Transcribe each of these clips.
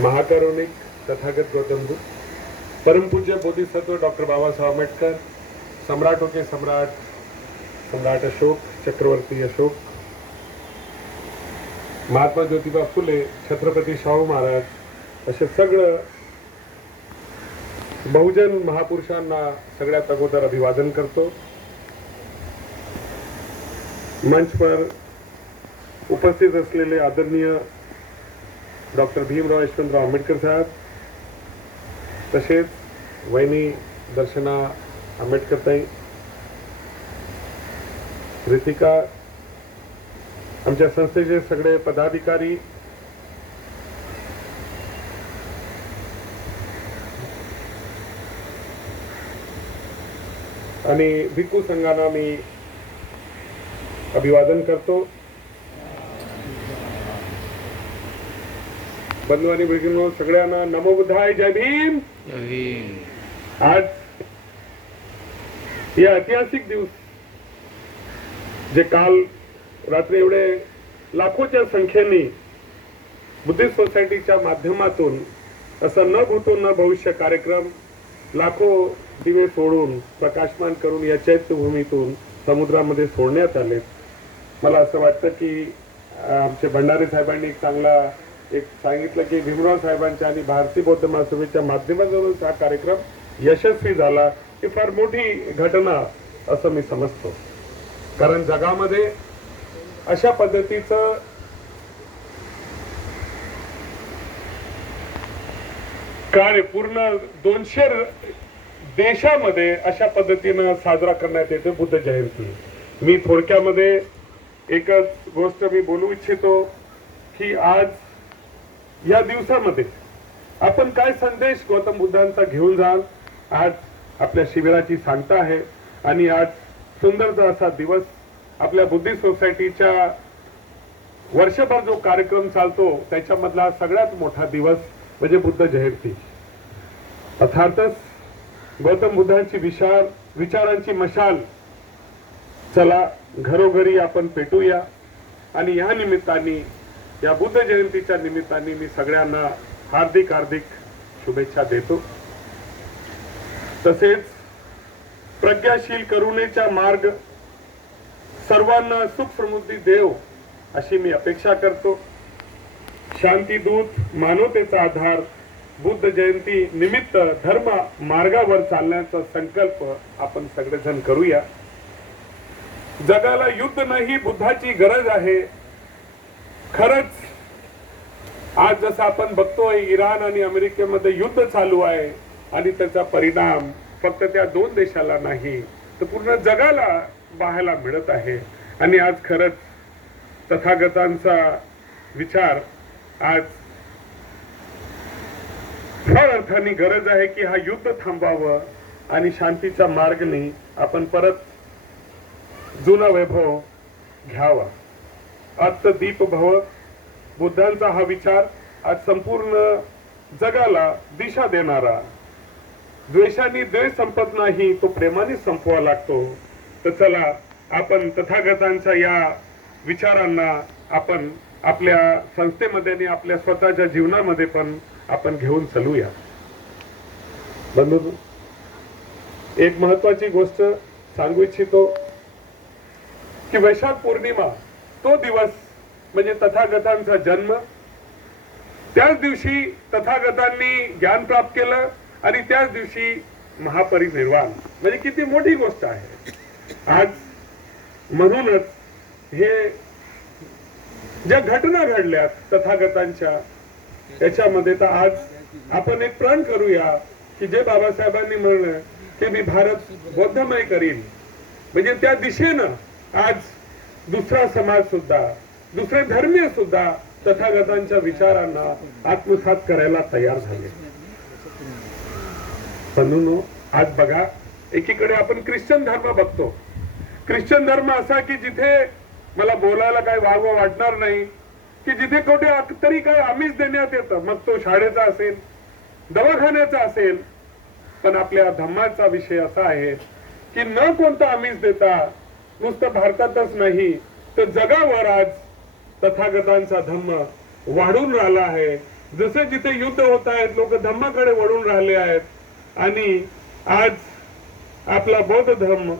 महाकारुणिक तथागत गौतम बुद्ध, परमपूज्य बोधिसत्व डॉक्टर बाबासाहेब आंबेडकर, सम्राटों के सम्राट सम्राट अशोक, चक्रवर्ती अशोक, महात्मा ज्योतिबा फुले, छत्रपती शाहू महाराज असे सगळं बहुजन महापुरुषांना सगळ्यात अगोदर अभिवादन करतो। मंच पर उपस्थित असलेले आदरणीय डॉक्टर भीमराव यशवंतराव आंबेडकर साहेब, तसेच वहिनी दर्शना आंबेडकर ताई, रितिका, आमच्या संस्थेचे सगळे पदाधिकारी, आणि भिक्खू संघांना मी अभिवादन करतो। बंधू आणि भगिनींनो, सगळ्यांना नमो बुद्धाय, जय भीम। आज या ऐतिहासिक दिवस, जे काल रात्री एवढे लाखोच्या संख्येने बुद्धिस्ट सोसायटीच्या माध्यमातून असा न भूतो न भविष्य कार्यक्रम लाखो दिवे सोडून प्रकाशमान करून या चैत्यभूमीतून समुद्रामध्ये सोडण्यात आले। मला असं वाटतं की आमचे भंडारे साहेबांनी एक सांगितलं की भीमराव साहेबांच्या आणि भारतीय बौद्ध महासभेच्या माध्यमातून हा कार्यक्रम यशस्वी झाला, ही फार मोठी घटना असं मी समजतो। कारण जगामध्ये अशा पद्धतीचं कार्य पूर्ण 200 देशामध्ये अशा पद्धतीनं साजरा करण्यात येते बुद्ध जयंती। मी थोडक्यामध्ये एकच गोष्ट मी बोलू इच्छितो की आज या दिवसामध्ये आपण काय संदेश गौतम बुद्धांचा घेऊन जाल। आज आपल्या शिबिराची सांगता आहे आणि आज सुंदरचा असा दिवस आपल्या बुद्धिस्ट सोसायटीच्या वर्षभर जो कार्यक्रम चालतो त्याच्यामधला सगळ्यात मोठा दिवस म्हणजे बुद्ध जयंती। अर्थातच गौतम बुद्धांची विचारांची मशाल चला घरोघरी आपण पेटूया आणि या निमित्ताने, या बुद्ध जयंतीच्या निमित्ताने मी सगळ्यांना हार्दिक शुभेच्छा देतो। तसेच प्रज्ञाशील करुणेचा मार्ग सर्वांना सुख समृद्धी देव अशी मी अपेक्षा करतो। शांतीदूत, मानवतेचा आधार, बुद्ध जयंती निमित्त धर्म मार्गावर चालण्याचा संकल्प आपण सगळेजण करूया। जगाला युद्ध नाही, बुद्धाची गरज आहे। खरंच आज जसं आपण बघतोय इराण आणि अमेरिकेमध्ये युद्ध चालू आहे आणि त्याचा परिणाम फक्त त्या 2 देशाला नाही तर पूर्ण जगाला पाहायला मिळत आहे। आणि आज खरंच तथागतांचा विचार आज खऱ्या अर्थाने गरज आहे की हा युद्ध थांबावं आणि शांतीचा मार्गने आपण परत जुना वैभव घ्यावा। आजचं दीप भव बुद्धांचा हा विचार आज संपूर्ण जगाला दिशा देणारा। द्वेषाने द्वेष संपत नाही, तो प्रेमाने संपवा लागतो। तर चला आपण तथागतांच्या या विचारांना आपण आपल्या संस्थेमध्ये आणि आपल्या स्वतःच्या जीवनामध्ये पण आपण घेऊन चलूया। बंधू, एक महत्वाची गोष्ट सांगू इच्छितो की वैशाख पौर्णिमा तो दिवस म्हणजे तथागतांचा जन्म। त्याच दिवशी तथागतांनी ज्ञान प्राप्त केलं आणि त्याच दिवशी महापरिनिर्वाण, म्हणजे किती मोठी गोष्ट आहे। आज म्हणूनच हे ज्या घटना घडल्यात तथागतांच्या त्याच्यामध्ये, तर आज आपण एक प्रण करूया की जे बाबासाहेबांनी म्हणलं की मी भारत बौद्धमय करीन, म्हणजे त्या दिशेनं आज दुसरा समाज सुद्धा, दुसरे धर्मीय सुद्धा तथागतांच्या विचारांना आत्मसात करायला तयार झाले। बंधूंनो, आज बघा एकीकडे आपण ख्रिश्चन धर्म बघतो। ख्रिश्चन धर्म असा की जिथे मला बोलायला काही वागवं वाटणार नाही, की जिथे कुठे तरी काही आमिष देण्यात येतं, मग तो शाळेचा असेल, दवाखान्याचा असेल। पण आपल्या धम्माचा विषय असा आहे की न कोणता आमिष देता नुसतं भारतातच नाही तर जगावर आज तथागतांचा धम्म वाढून राहिला आहे जसे जिथे युद्ध होत आहेत लोक धम्माकडे वळून राहिले आहेत आणि आज आपला बौद्ध धर्म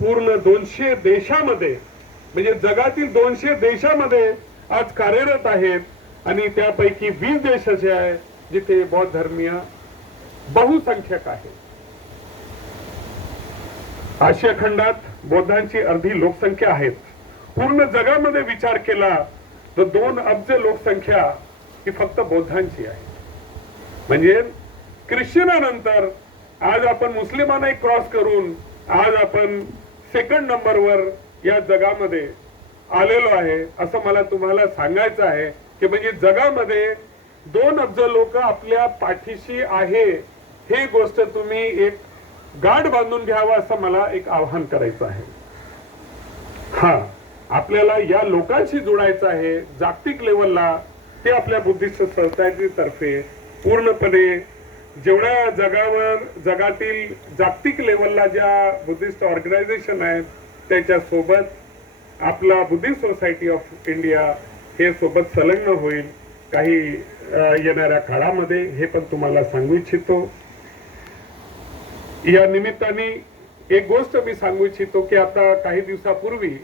पूर्ण 200 देशामध्ये म्हणजे जगातील 200 देशामध्ये आज कार्यरत आहेत आणि त्यापैकी 20 देश असे आहेत जिथे बौद्ध धर्मीय बहुसंख्यक आहेत. आशिया खंडात बौद्धांची अर्धी लोकसंख्या आहे. पूर्ण जगामध्ये विचार केला तर 2 अब्ज लोकसंख्या ही फक्त बौद्धांची आहे. म्हणजे ख्रिश्चनानंतर आज आपण मुस्लिमांना क्रॉस करून आज आपण सेकंड नंबरवर या जगामध्ये आलेलो आहे असं मला तुम्हाला सांगायचं आहे की म्हणजे जगामध्ये 2 अब्ज लोक आपल्या पाठीशी आहे हे गोष्ट तुम्ही एक गाठ बांधून घ्यावा असं मला एक आवाहन करायचं आहे. हा आपल्याला या लोकांशी जोडायचं आहे जागतिक लेवलला. ते आपल्या बुद्धिस्ट सोसायटी तर्फे पूर्णपणे जेवढ्या जगातील जागतिक लेवलला ज्या बुद्धिस्ट ऑर्गनायझेशन आहेत त्याच्या सोबत आपला बुद्धिस्ट सोसायटी ऑफ इंडिया हे सोबत संलग्न होईल काही येणाऱ्या काळामध्ये हे पण तुम्हाला सांगू इच्छितो. या निमित्ताने एक गोष्ट मी सांगू इच्छितो की आता काही दिवसापूर्वी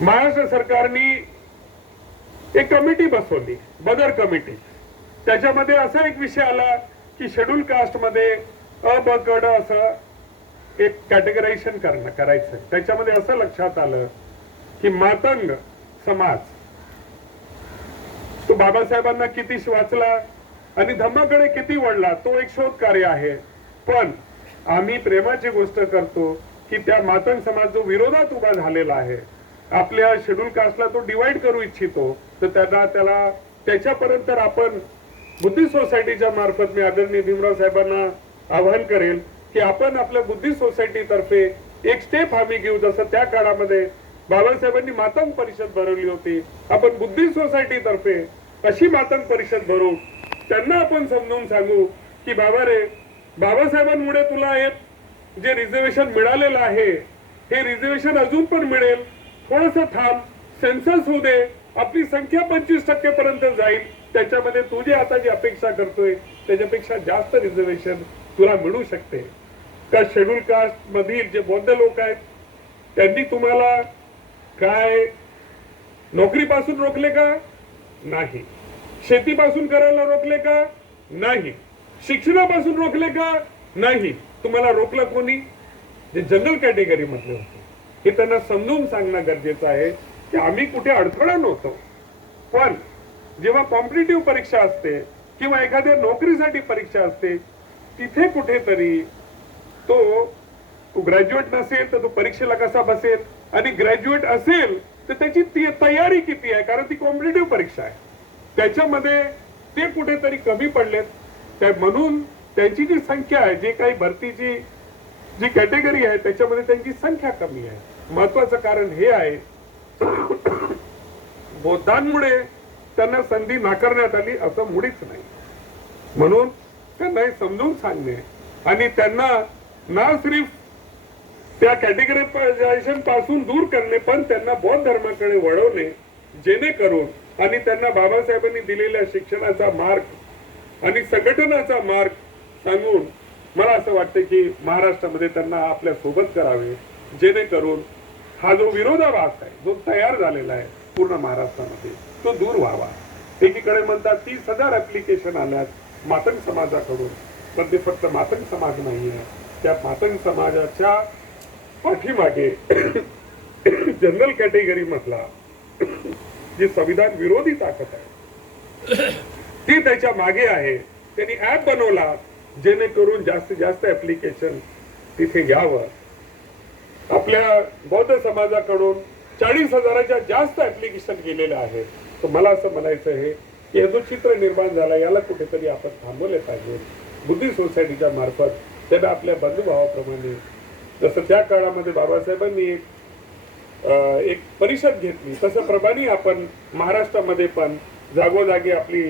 महाराष्ट्र सरकारने एक कमिटी बसवली बदर कमिटी. त्याच्यामध्ये असा एक विषय आला की शेड्यूल कास्ट मध्ये अ ब क ड असं एक कॅटेगरायझेशन करायचं. त्याच्यामध्ये असं लक्षात आलं की मातंग समाज तो बाबासाहेबांना किती वाचला आणि धम्माकडे किती वळला तो एक शोध कार्य आहे. पण आम्ही प्रेमाची गोष्ट करतो की त्या मातंग समाज जो विरोधात उभा झालेला आहे आपल्या शेड्यूल कास्टला तो डिवाइड करू इच्छितो तर त्याला त्याच्यापर्यंत आपण बुद्धिस्ट सोसायटीच्या मार्फत मी आदरणीय भीमराव साहेबांना आवाहन करेल की आपण आपल्या बुद्धिस्ट सोसायटी तर्फे एक स्टेप आम्ही घेऊ. जसं त्या काळामध्ये बाबासाहेबांनी मातंग परिषद भरवली होती आपण बुद्धिस्ट सोसायटी तर्फे अशी मातंग परिषद भरू. त्यांना आपण समजून सांगू की बाबा रे बाबासाहेबांमुळे तुला हे जे रिझर्वेशन मिळालेलं आहे हे रिझर्वेशन अजून पण मिळेल. थोडस थांब सेन्सस होऊ दे आपली संख्या 25% पर्यंत जाईल. त्याच्यामध्ये तू जे आता जी अपेक्षा करतोय त्याच्यापेक्षा जास्त रिझर्वेशन तुला मिळू शकते. का शेड्यूल कास्ट मधील जे बौद्ध लोक आहेत त्यांनी तुम्हाला काय नोकरीपासून रोखले का नाही. शेतीपासून करायला रोखले का नाही. शिक्षणापासून रोखले का नाही. तुम्हाला रोखलं कोणी जे जनरल कॅटेगरी मधले होते. हे त्यांना समजून सांगणं गरजेचं आहे की आम्ही कुठे अडथळा नव्हतो. पण जेव्हा कॉम्पिटिटिव्ह परीक्षा असते किंवा एखाद्या नोकरीसाठी परीक्षा असते तिथे कुठेतरी तो ग्रॅज्युएट नसेल तर तो परीक्षेला कसा बसेल आणि ग्रॅज्युएट असेल तर त्याची तयारी किती आहे कारण ती कॉम्पिटिटिव्ह परीक्षा आहे. त्याच्यामध्ये ते कुठेतरी कमी पडलेत. म्हणून त्यांची जी संख्या आहे जे काही भरतीची जी कॅटेगरी आहे त्याच्यामध्ये त्यांची संख्या कमी आहे. महत्वाचं कारण हे आहे बौद्धांमुळे त्यांना संधी नाकारण्यात आली असं मुळीच नाही. म्हणून त्यांना हे समजून सांगणे आणि त्यांना ना सिर्फ त्या कॅटेगरायझेशन पासून दूर करणे पण त्यांना बौद्ध धर्माकडे वळवणे जेणेकरून आणि त्यांना बाबासाहेबांनी दिलेल्या शिक्षणाचा मार्ग आणि संघटनाचा मार्ग सांगून मला असं वाटतं की महाराष्ट्रामध्ये त्यांना आपल्या सोबत करावे जेणेकरून हा जो विरोधाभास आहे जो तयार झालेला आहे पूर्ण महाराष्ट्रामध्ये तो दूर व्हावा. एकीकडे म्हणतात 30,000 ऍप्लिकेशन आल्यात मातंग समाजाकडून पण ते फक्त मातंग समाज नाहीये. त्या मातंग समाजाच्या पाठीमागे जनरल कॅटेगरी मधला जी संविधान विरोधी ताकद आहे ती त्याच्या मागे आहे. त्यांनी ऍप बनवला जेणेकरून जास्तीत जास्त ऍप्लिकेशन तिथे यावं. आपल्या बौद्ध समाजाकडून 40,000च्या जास्त ऍप्लिकेशन गेलेले आहेत. तर मला असं म्हणायचं आहे की हे जो चित्र निर्माण झाला याला कुठेतरी आपण थांबवले पाहिजे. बुद्धिस्ट सोसायटीच्या मार्फत त्यांना आपल्या बंधुभावाप्रमाणे जसं त्या काळामध्ये बाबासाहेबांनी एक परिषद घेतली तसं प्रमाणे आपण महाराष्ट्रामध्ये पण जागोजागी आपली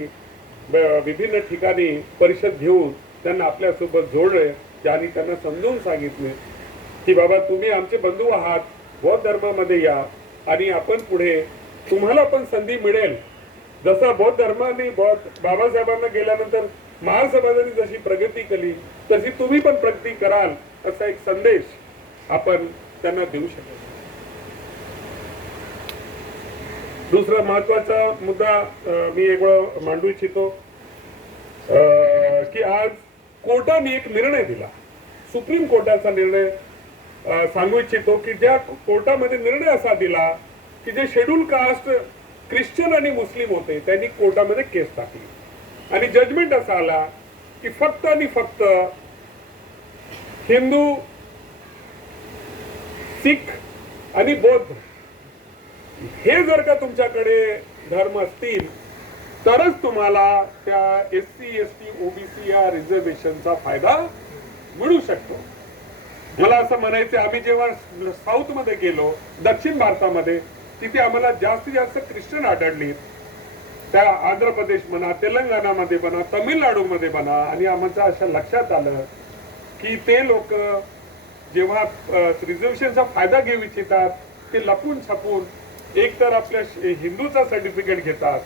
विभिन्न ठिकाणी परिषद घेऊन त्यांना आपल्यासोबत जोडले आणि त्यांना समजून सांगितले की बाबा तुम्ही आमचे बंधू आहात बौद्ध धर्मामध्ये या आणि आपण पुढे तुम्हाला पण संधी मिळेल जसा बौद्ध धर्माने बाबासाहेबांना गेल्यानंतर महासमाजाने जशी प्रगती केली तशी तुम्ही पण प्रगती कराल असा एक संदेश आपण त्यांना देऊ शकतो. दुसरा महत्वाचा मुद्दा मी एक वेळ मांडू इच्छितो की आज कोर्टाने एक निर्णय दिला, सुप्रीम कोर्टाचा निर्णय सांगू इच्छितो की ज्या कोर्टामध्ये निर्णय असा दिला की जे शेड्यूल कास्ट ख्रिश्चन आणि मुस्लिम होते त्यांनी कोर्टामध्ये केस टाकली आणि जजमेंट असा आला की फक्त आणि फक्त हिंदू, सिख आणि बौद्ध हे जर का तुमच्याकडे धर्म असतील तरच तुम्हाला त्या SC, ST, OBC या रिझर्वेशनचा फायदा मिळू शकतो. मला असं म्हणायचं, आम्ही जेव्हा साऊथ मध्ये गेलो, दक्षिण भारतामध्ये, तिथे आम्हाला जास्तीत जास्त ख्रिश्चन आढळली. त्या आंध्र प्रदेश म्हणा, तेलंगणामध्ये म्हणा, तमिळनाडू मध्ये म्हणा, आणि आमच्या अशा लक्षात आलं की ते लोक जेव्हा रिझर्वेशनचा फायदा घेऊ इच्छितात ते लपून छपून एक तर आपल्या हिंदूचा सर्टिफिकेट घेतात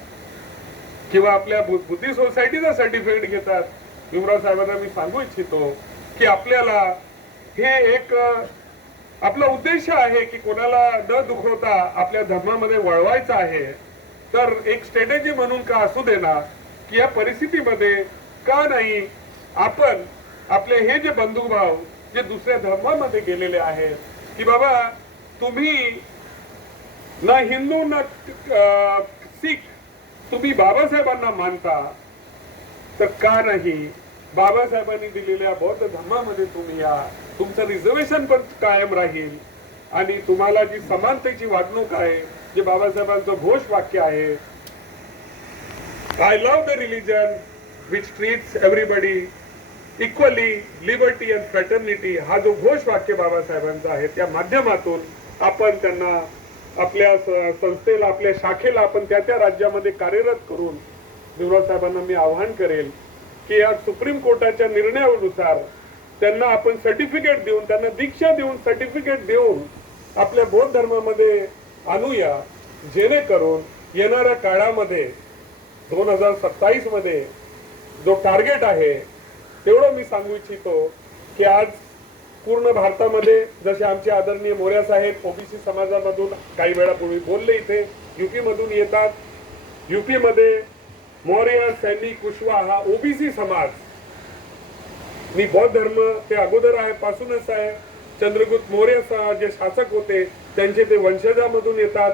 किंवा आपल्या बुद्धी सोसायटीचा सर्टिफिकेट घेतात. भीमराव साहेबांना मी सांगू इच्छितो की आपल्याला हे एक आपला उद्देश आहे की कोणाला न दुखवता आपल्या धर्मामध्ये वळवायचं आहे. तर एक स्ट्रॅटेजी म्हणून का असू देना की या परिस्थितीमध्ये का नाही आपण आपले हे जे बंधुभाव जे दुसऱ्या धर्मामध्ये गेलेले आहेत की बाबा तुम्ही ना हिंदू ना सिख, तुम्ही बाबासाहेबांना मानता तर का नाही बाबासाहेबांनी दिलेल्या बौद्ध धर्मामध्ये तुम्ही या, तुमचं रिझर्वेशन पण कायम राहील आणि तुम्हाला जी समानतेची वागणूक आहे, जे बाबासाहेबांचं घोष वाक्य आहे, I love the religion which treats everybody equally, liberty and fraternity, हा जो घोष वाक्य बाबासाहेबांचा आहे त्या माध्यमातून आपण त्यांना आपल्या संस्थेला, आपल्या शाखेला आपण त्या त्या राज्यामध्ये कार्यरत करून भीमराव साहेबांना मी आवाहन करेल की या सुप्रीम कोर्टाच्या निर्णयानुसार त्यांना आपण सर्टिफिकेट देऊन, त्यांना दीक्षा देऊन, सर्टिफिकेट देऊन आपल्या बौद्ध धर्मामध्ये आणूया, जेणेकरून येणाऱ्या काळामध्ये 2027 मध्ये जो टार्गेट आहे तेवढं मी सांगू इच्छितो की आज पूर्ण भारतामध्ये जसे आमचे आदरणीय मोर्या साहेब ओबीसी समाजामधून काही वेळापूर्वी बोलले, इथे यूपी मधून येतात. यूपी मध्ये मौर्य, सैनी, कुशवा हा ओबीसी समाज, मी बौद्ध धर्म ते अगोदर आहे पासूनच आहे. चंद्रगुप्त मौर्य जे शासक होते त्यांचे ते वंशजामधून येतात.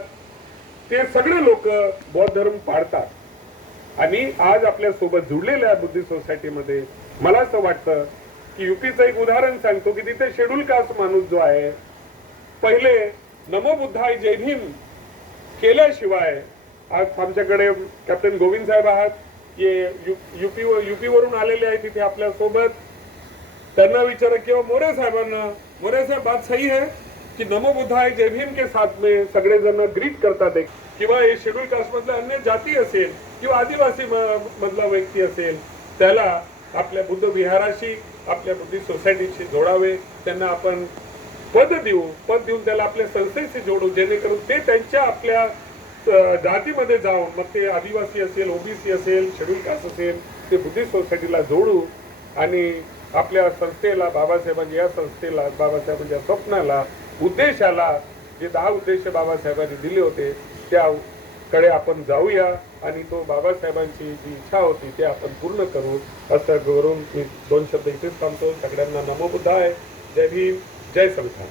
ते सगळे लोक बौद्ध धर्म पाळतात आणि आज आपल्या सोबत जुळलेल्या आहे बुद्धी सोसायटीमध्ये. मला असं वाटतं की यूपीचं एक उदाहरण सांगतो की तिथे शेड्यूल कास्ट माणूस जो आहे, पहिले नमो बुद्धाय जय भीम केल्याशिवाय, आज आमच्याकडे कॅप्टन गोविंद साहेब आहात, यूपी वरून आलेले आहेत तिथे आपल्या सोबत. त्यांना विचारा किंवा मोरे साहेबांना, मोरे साहेब बात सही है की नमो बुद्धाय जय भीम के साथ में सगळेजण ग्रीट करतात. किंवा हे शेड्यूल कास्ट मधला अन्य जाती असेल किंवा आदिवासी मधला व्यक्ती असेल त्याला आपल्या बुद्ध विहाराशी, आपल्या बुद्धी सोसायटीशी जोडावे, त्यांना आपण पद देऊन त्याला आपल्या संस्थेशी जोडू, जेणेकरून ते त्यांच्या आपल्या जातीमध्ये जाऊन, मग ते आदिवासी असेल, ओबीसी असेल, शेड्यूल कास्ट असेल, ते बुद्धी सोसायटीला जोडू आणि आपल्या संस्थेला, बाबासाहेबांच्या या संस्थेला, बाबासाहेबांच्या स्वप्नाला, उद्देशाला, जे 10 उद्देश बाबासाहेबांनी दिले होते त्याकडे आपण जाऊया आणि तो बाबासाहेबांची जी इच्छा होती ते आपण पूर्ण करू. असं करून मी 2 शब्द इथेच थांबतो. सगळ्यांना नमो बुद्धाय, जय भीम, जय संविधान.